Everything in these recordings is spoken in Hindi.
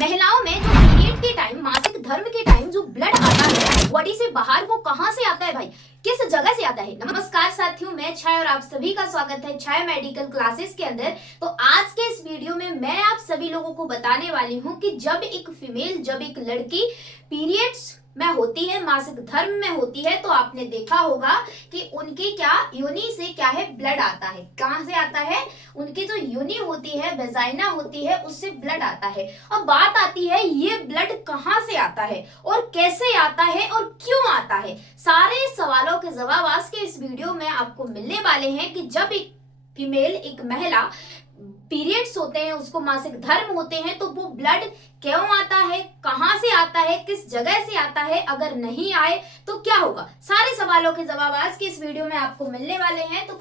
महिलाओं में जो पीरियड के टाइम, मासिक धर्म के टाइम जो ब्लड आता है बॉडी से बाहर, वो कहां से आता है भाई, किस जगह से आता है? नमस्कार साथियों, मैं छाया और आप सभी का स्वागत है छाया मेडिकल क्लासेस के अंदर। तो आज के इस वीडियो में मैं आप सभी लोगों को बताने वाली हूं कि जब एक फीमेल, जब एक लड़की पीरियड्स में होती है, मासिक धर्म में होती है, तो आपने देखा होगा कि उनकी क्या योनि से क्या है, ब्लड आता है। कहां से आता है? उनकी जो योनि होती है, वेजाइना होती है, उससे ब्लड आता है। अब बात आती है ये ब्लड कहां से आता है और कैसे आता है और क्यों आता है। सारे सवालों के जवाब आज के इस वीडियो में आपको मिलने वाले हैं कि जब एक फीमेल, एक महिला पीरियड्स होते हैं, उसको मासिक धर्म होते हैं, तो वो ब्लड क्यों आता है, कहां से आता है, किस जगह से आता है, अगर नहीं आए तो क्या होगा। सारे सवालों के जवाब आज के इस वीडियो में आपको मिलने वाले हैं, तो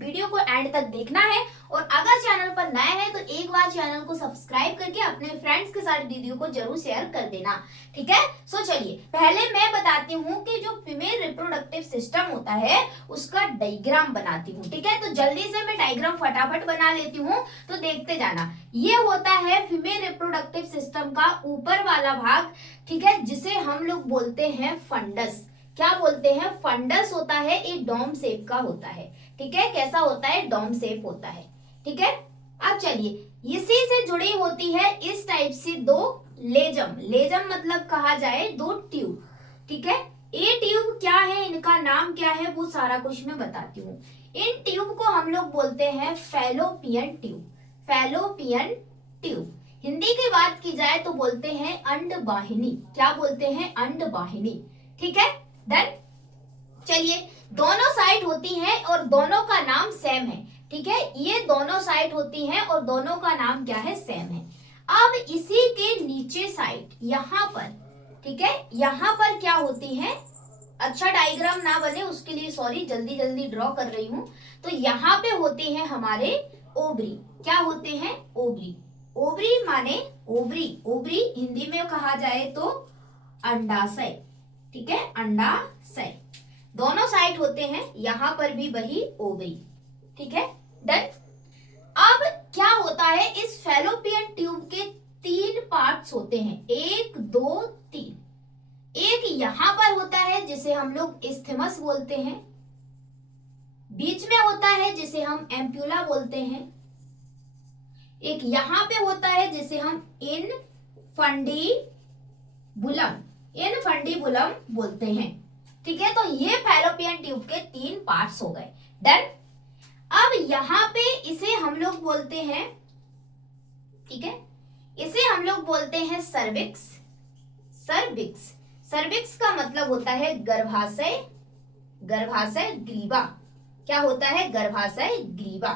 वीडियो को एंड तक देखना है। और अगर चैनल पर नए हैं तो एक बार चैनल को सब्सक्राइब करके अपने फ्रेंड्स के साथ वीडियो को जरूर शेयर कर देना, ठीक है। सो चलिए पहले मैं बताती हूँ कि जो फीमेल रिप्रोडक्टिव सिस्टम होता है उसका डायग्राम बनाती हूँ, ठीक है। तो जल्दी से मैं डायग्राम फटाफट बना लेती हूँ, तो देखते जाना। ये होता है फीमेल रिप्रोडक्टिव सिस्टम का ऊपर वाला भाग, ठीक है, जिसे हम लोग बोलते हैं फंडस। क्या बोलते हैं? फंडस होता है, एक डोम शेप का होता है, ठीक है। कैसा होता है? डोम शेप होता है, ठीक है। अब चलिए, इसी से जुड़ी होती है इस टाइप से दो लेजम। लेजम मतलब कहा जाए दो ट्यूब, ठीक है। ये ट्यूब क्या है, इनका नाम क्या है, वो सारा कुछ मैं बताती हूँ। इन ट्यूब को हम लोग बोलते हैं fallopian tube. Fallopian tube. Hindi की बात की जाए तो बोलते हैं अंडवाहिनी। क्या बोलते हैं? अंडवाहिनी, ठीक है। डन। चलिए, दोनों साइड होती हैं और दोनों का नाम सेम है, ठीक है। ये दोनों साइड होती हैं और दोनों का नाम क्या है? सेम है। अब इसी के नीचे साइड यहाँ पर, ठीक है, यहाँ पर क्या होती है? अच्छा डायग्राम ना बने उसके लिए सॉरी, जल्दी जल्दी ड्रॉ कर रही हूं। तो यहाँ पे होते हैं हमारे ओवरी। क्या होते हैं? ओवरी। ओवरी माने ओवरी। ओवरी हिंदी में कहा जाए तो अंडाशय, ठीक है, अंडाशय। दोनों साइड होते हैं, यहाँ पर भी वही ओवरी, ठीक है। डन। अब क्या होता है, इस फैलोपियन ट्यूब के तीन पार्ट्स होते हैं, 1 2 3। एक यहां पर होता है जिसे हम लोग इस्थेमस बोलते हैं, बीच में होता है जिसे हम एम्प्यूला बोलते हैं, एक यहां पे होता है जिसे हम इनफंडीबुलम बोलते हैं, ठीक है। तो ये फैलोपियन ट्यूब के तीन पार्ट्स हो गए। डन। अब यहाँ पे इसे हम लोग बोलते हैं, ठीक है, इसे हम लोग बोलते हैं सर्विक्स। सर्विक्स। सर्विक्स का मतलब होता है गर्भाशय। गर्भाशय ग्रीवा। क्या होता है? गर्भाशय ग्रीवा,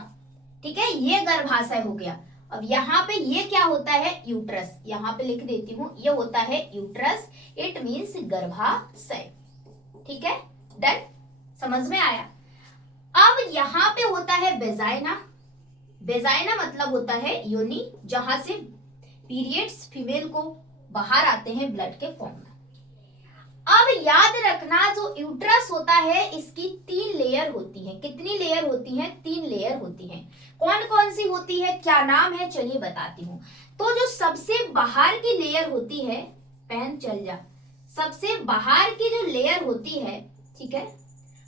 ठीक है। ये गर्भाशय हो गया। अब यहाँ पे ये क्या होता है? यूट्रस। यहाँ पे लिख देती हूँ, ये होता है यूट्रस। इट मीन्स गर्भाशय, ठीक है। डन। समझ में आया? अब यहाँ पे होता है वेजाइना। वेजाइना मतलब होता है योनि, जहां से पीरियड्स फीमेल को बाहर आते हैं ब्लड के फॉर्म में। अब याद रखना, जो यूट्रस होता है इसकी 3 लेयर होती है। कितनी लेयर होती है? 3 लेयर होती है। कौन कौन सी होती है, क्या नाम है, चलिए बताती हूँ। तो जो सबसे बाहर की लेयर होती है, पेन चल जा, सबसे बाहर की जो लेयर होती है, ठीक है,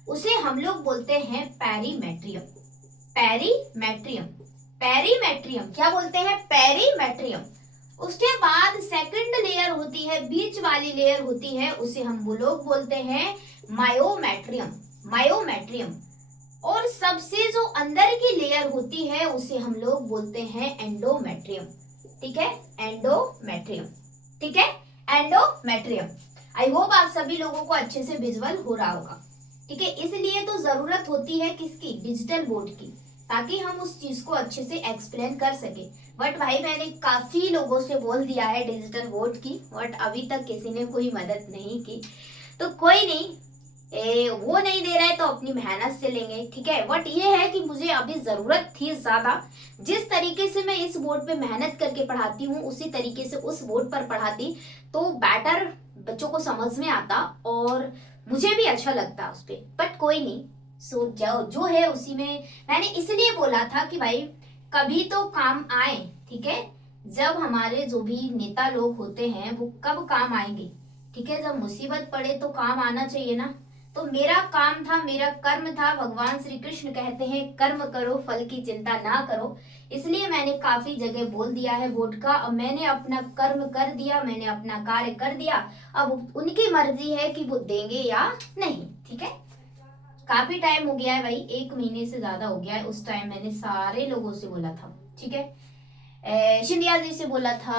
उसे हम लोग बोलते हैं पेरीमेट्रियम। पेरीमेट्रियम। पेरीमेट्रियम क्या बोलते हैं? पेरीमेट्रियम। उसके बाद सेकंड लेयर होती है, बीच वाली लेयर होती है, उसे हम वो लोग बोलते हैं मायोमेट्रियम। मायोमेट्रियम। और सबसे जो अंदर की लेयर होती है उसे हम लोग बोलते हैं एंडोमेट्रियम, ठीक है, एंडोमेट्रियम, ठीक है, एंडोमेट्रियम। आई होप आप सभी लोगों को अच्छे से विजुअल हो रहा होगा, ठीक है। इसलिए तो जरूरत होती है किसकी? डिजिटल बोर्ड की, ताकि हम उस चीज को अच्छे से एक्सप्लेन कर सके। बट भाई मैंने काफी लोगों से बोल दिया है डिजिटल बोर्ड की, बट अभी तक किसी ने कोई मदद नहीं की। तो कोई नहीं, वो नहीं दे रहा है तो अपनी मेहनत से लेंगे, ठीक है। बट ये है कि मुझे अभी जरूरत थी ज्यादा। जिस तरीके से मैं इस बोर्ड पे मेहनत करके पढ़ाती हूँ उसी तरीके से उस बोर्ड पर पढ़ाती तो बेटर बच्चों को समझ में आता और मुझे भी अच्छा लगता उस पर। बट कोई नहीं, सो जो है उसी में मैंने इसलिए बोला था कि भाई कभी तो काम आए, ठीक है। जब हमारे जो भी नेता लोग होते हैं वो कब काम आएंगे, ठीक है, जब मुसीबत पड़े तो काम आना चाहिए ना। तो मेरा काम था, मेरा कर्म था, भगवान श्री कृष्ण कहते हैं कर्म करो फल की चिंता ना करो। इसलिए मैंने काफी जगह बोल दिया है वोट का। अब मैंने अपना कर्म कर दिया, मैंने अपना कार्य कर दिया। अब उनकी मर्जी है कि वो देंगे या नहीं, ठीक है। काफी टाइम हो गया है भाई, 1 महीने से ज्यादा हो गया है। उस टाइम मैंने सारे लोगों से बोला था, ठीक है। शिंदिया जी से बोला था,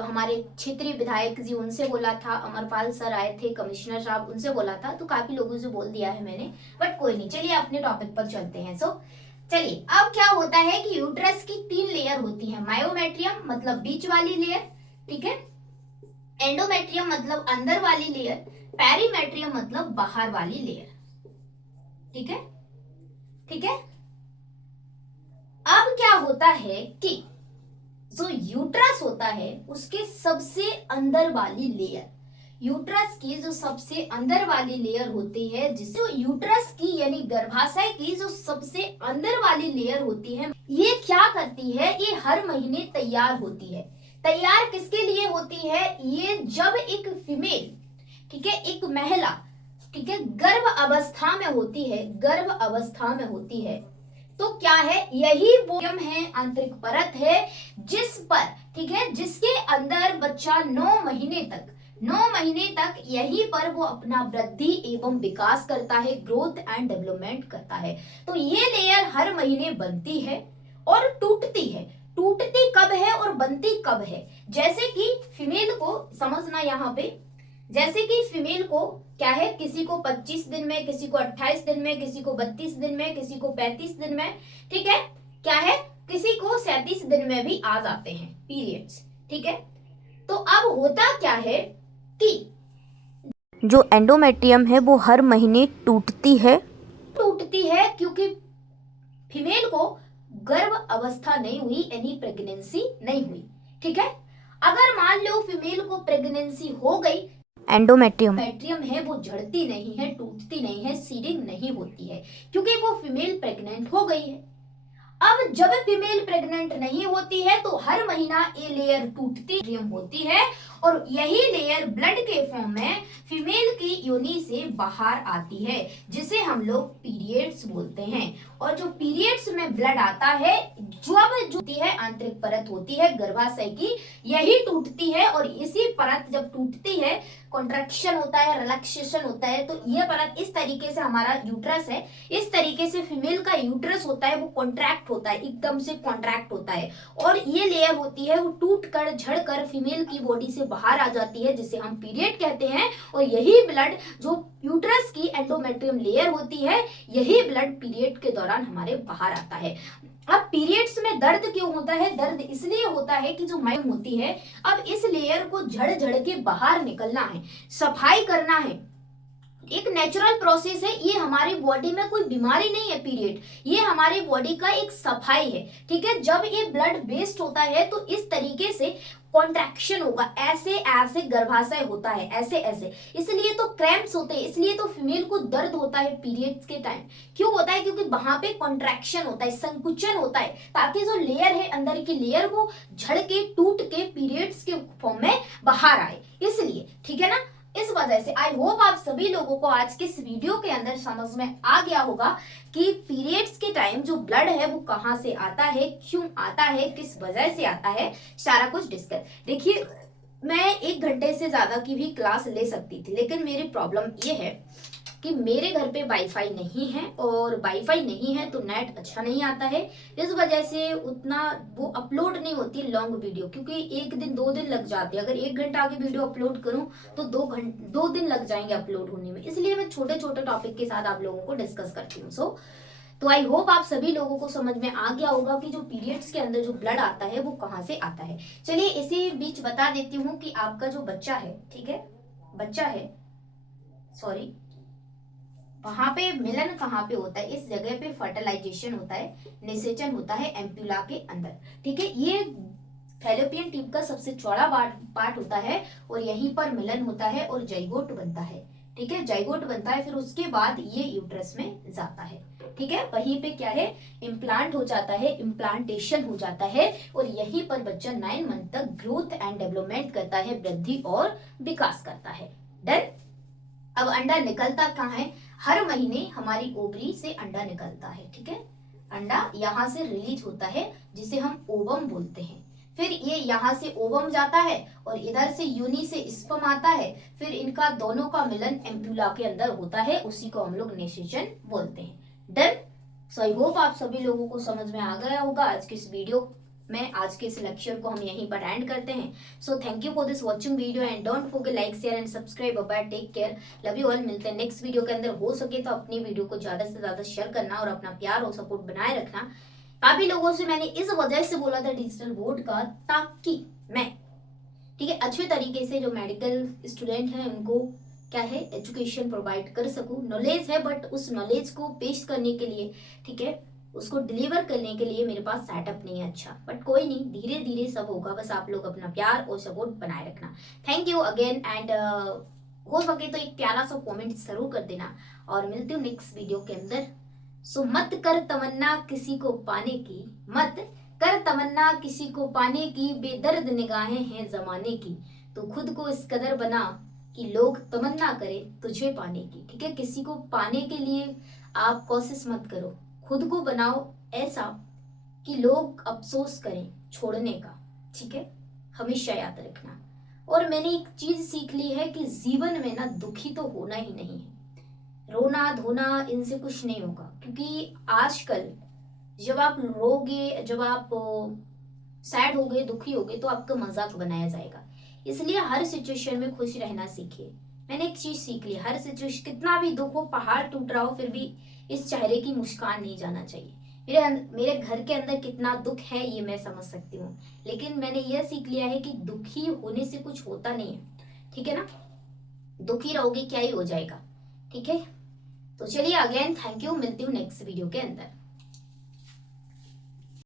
हमारे क्षेत्रीय विधायक जी उनसे बोला था, अमरपाल सर आए थे, कमिश्नर साहब उनसे बोला था, तो काफी लोगों से बोल दिया है मैंने। बट कोई नहीं, चलिए अपने टॉपिक पर चलते हैं। चलिए, अब क्या होता है कि यूट्रस की 3 लेयर होती है। मायोमेट्रियम मतलब बीच वाली लेयर, ठीक है। एंडोमेट्रियम मतलब अंदर वाली लेयर। पेरीमेट्रियम मतलब बाहर वाली लेयर, ठीक है, ठीक है। अब क्या होता है कि जो यूट्रस होता है उसके सबसे अंदर वाली लेयर, यूट्रस की जो सबसे अंदर वाली लेयर होती है, जिसे यूट्रस की यानी गर्भाशय की जो सबसे अंदर वाली लेयर होती है, ये क्या करती है, ये हर महीने तैयार होती है। तैयार किसके लिए होती है, ये जब एक फीमेल, ठीक है, एक महिला, ठीक है, गर्भ अवस्था में होती है, गर्भ अवस्था में होती है, तो क्या है, यही वो है, आंतरिक परत है, जिस पर, ठीक है, जिसके अंदर बच्चा 9 महीने तक यहीं पर वो अपना वृद्धि एवं विकास करता है, ग्रोथ एंड डेवलपमेंट करता है। तो ये लेयर हर महीने बनती है और टूटती है। टूटती कब है और बनती कब है, जैसे कि फीमेल को समझना यहाँ पे, जैसे कि फीमेल को क्या है, किसी को 25 दिन में, किसी को 28 दिन में, किसी को 32 दिन में, किसी को 35 दिन में, ठीक है, क्या है, किसी को 37 दिन में भी आ जाते हैं पीरियड्स, ठीक है। तो अब होता क्या है कि जो एंडोमेट्रियम है वो हर महीने टूटती है क्योंकि फीमेल को गर्भ अवस्था नहीं हुई, यानी प्रेगनेंसी नहीं हुई, ठीक है। अगर मान लो फीमेल को प्रेगनेंसी हो गई, एंडोमेट्रियम है वो झड़ती नहीं है, टूटती नहीं है, सीडिंग नहीं होती है, क्योंकि वो फीमेल प्रेग्नेंट हो गई है। अब जब फीमेल प्रेग्नेंट नहीं होती है तो हर महीना ये लेयर टूटती होती है, और यही लेयर ब्लड के फॉर्म में फीमेल की योनि से बाहर आती है, जिसे हम लोग पीरियड्स बोलते हैं। और जो पीरियड्स में ब्लड आता है, जब होती है आंतरिक परत होती है गर्भाशय की, यही टूटती है, और इसी परत जब टूटती है, कॉन्ट्रैक्शन होता है, रिलैक्सेशन होता है, तो ये परत इस तरीके से, हमारा यूट्रस है, इस तरीके से फीमेल का यूट्रस होता है वो कॉन्ट्रैक्ट होता है, एकदम से कॉन्ट्रैक्ट होता है, और ये लेयर होती है वो टूट कर झड़ कर फीमेल की बॉडी से बाहर आ जाती है, जिसे हम पीरियड कहते हैं। और यही ब्लड जो यूट्रस की एंडोमेट्रियम लेयर होती है, यही ब्लड पीरियड के दौरान हमारे बाहर आता है। अब पीरियड्स में दर्द क्यों होता है, दर्द इसलिए होता है कि जो माइम होती है, अब इस लेयर को झड़ झड़ के बाहर निकलना है, सफाई करना है, एक नेचुरल प्रोसेस है, ये हमारी बॉडी में कोई बीमारी नहीं है पीरियड, ये हमारी बॉडी का एक सफाई है, ठीक है। जब ये ब्लड वेस्ट होता है तो इस तरीके से कॉन्ट्रैक्शन होगा, ऐसे ऐसे गर्भाशय होता है, ऐसे ऐसे, इसलिए तो क्रैम्प्स होते हैं, इसलिए तो फीमेल को दर्द होता है पीरियड्स के टाइम। क्यों होता है, क्योंकि वहां पे कॉन्ट्रैक्शन होता है, संकुचन होता है, ताकि जो लेयर है अंदर की लेयर वो झड़ के टूट के पीरियड्स के फॉर्म में बाहर आए, इसलिए, ठीक है ना। इस वजह से आई होप आप सभी लोगों को आज के इस वीडियो के अंदर समझ में आ गया होगा कि पीरियड्स के टाइम जो ब्लड है वो कहां से आता है, क्यों आता है, किस वजह से आता है, सारा कुछ डिस्कस। देखिए, मैं 1 घंटे से ज्यादा की भी क्लास ले सकती थी, लेकिन मेरी प्रॉब्लम ये है कि मेरे घर पे वाईफाई नहीं है, और वाईफाई नहीं है तो नेट अच्छा नहीं आता है, इस वजह से उतना वो अपलोड नहीं होती लॉन्ग वीडियो, क्योंकि 1 दिन 2 दिन लग जाते हैं। अगर 1 घंटा की वीडियो अपलोड करूं तो 2 दिन लग जाएंगे अपलोड होने में, इसलिए मैं छोटे छोटे टॉपिक के साथ आप लोगों को डिस्कस करती हूँ। तो आई होप आप सभी लोगों को समझ में आ गया होगा कि जो पीरियड्स के अंदर जो ब्लड आता है वो कहाँ से आता है। चलिए इसी बीच बता देती हूँ कि आपका जो बच्चा है, ठीक है, बच्चा है, सॉरी, वहां पे मिलन कहाँ पे होता है, इस जगह पे फर्टिलाइजेशन होता है, निषेचन होता है एम्प्यूला के अंदर, ठीक है। ये फैलोपियन ट्यूब का सबसे चौड़ा पार्ट होता है, और यहीं पर मिलन होता है और जाइगोट बनता है, ठीक है, जाइगोट बनता है, फिर उसके बाद ये यूट्रस में जाता है। ठीक है, वहीं पे क्या है, इम्प्लांट हो जाता है, इम्प्लांटेशन हो जाता है, और यहीं पर बच्चा 9 मंथ तक ग्रोथ एंड डेवलपमेंट करता है, वृद्धि और विकास करता है। डन। अब अंडा निकलता कहाँ है, हर महीने हमारी ओवरी से अंडा निकलता है। ठीक है, अंडा यहाँ से रिलीज होता है जिसे हम ओवम बोलते हैं, फिर ये यहाँ से ओवम जाता है और इधर से यूनी से स्पर्म आता है, फिर इनका दोनों का मिलन एम्प्यूला के अंदर होता है, उसी को हम लोग निषेचन बोलते हैं। डन। सो आई होप आप सभी लोगों को समझ में आ गया होगा आज के इस वीडियो में। आज के इस लेक्चर को हम यहीं पर एंड करते हैं। So thank you for this watching video and don't forget like share and subscribe. Bye, take care, love you all. मिलते हैं नेक्स्ट वीडियो के अंदर। हो सके तो अपनी वीडियो को ज्यादा से ज्यादा शेयर करना और अपना प्यार और सपोर्ट बनाए रखना। काफी लोगों से मैंने इस वजह से बोला था डिजिटल बोर्ड का, ताकि मैं ठीक है अच्छे तरीके से जो मेडिकल स्टूडेंट हैं उनको क्या है एजुकेशन प्रोवाइड कर सकूं। नॉलेज है बट उस नॉलेज को पेश करने के लिए, ठीक है, उसको डिलीवर करने के लिए मेरे पास सेटअप नहीं है अच्छा, बट कोई नहीं, धीरे धीरे सब होगा। बस आप लोग अपना प्यार और सपोर्ट बनाए रखना। थैंक यू अगेन एंड हो सके तो एक प्यारा सा कमेंट जरूर कर देना और मिलती हूँ नेक्स्ट वीडियो के अंदर। सो मत कर तमन्ना किसी को पाने की, मत कर तमन्ना किसी को पाने की, बेदर्द निगाहें हैं जमाने की, तो खुद को इस कदर बना कि लोग तमन्ना करें तुझे पाने की। ठीक है, किसी को पाने के लिए आप कोशिश मत करो, खुद को बनाओ ऐसा कि लोग अफसोस करें छोड़ने का। ठीक है, हमेशा याद रखना। और मैंने एक चीज सीख ली है कि जीवन में ना दुखी तो होना ही नहीं है, रोना धोना इनसे कुछ नहीं होगा, क्योंकि आजकल जब आप रोगे, जब आप सैड हो गए, दुखी हो गए, तो आपका मजाक बनाया जाएगा। इसलिए हर सिचुएशन में खुश रहना सीखिए। मैंने एक चीज सीख ली, हर सिचुएशन कितना भी दुख हो, पहाड़ टूट रहा हो, फिर भी इस चेहरे की मुस्कान नहीं जाना चाहिए। मेरे घर के अंदर कितना दुख है ये मैं समझ सकती हूँ, लेकिन मैंने यह सीख लिया है कि दुखी होने से कुछ होता नहीं है। ठीक है ना, दुखी रहोगे क्या ही हो जाएगा। ठीक है, तो चलिए अगेन थैंक यू, मिलती हूँ नेक्स्ट वीडियो के अंदर।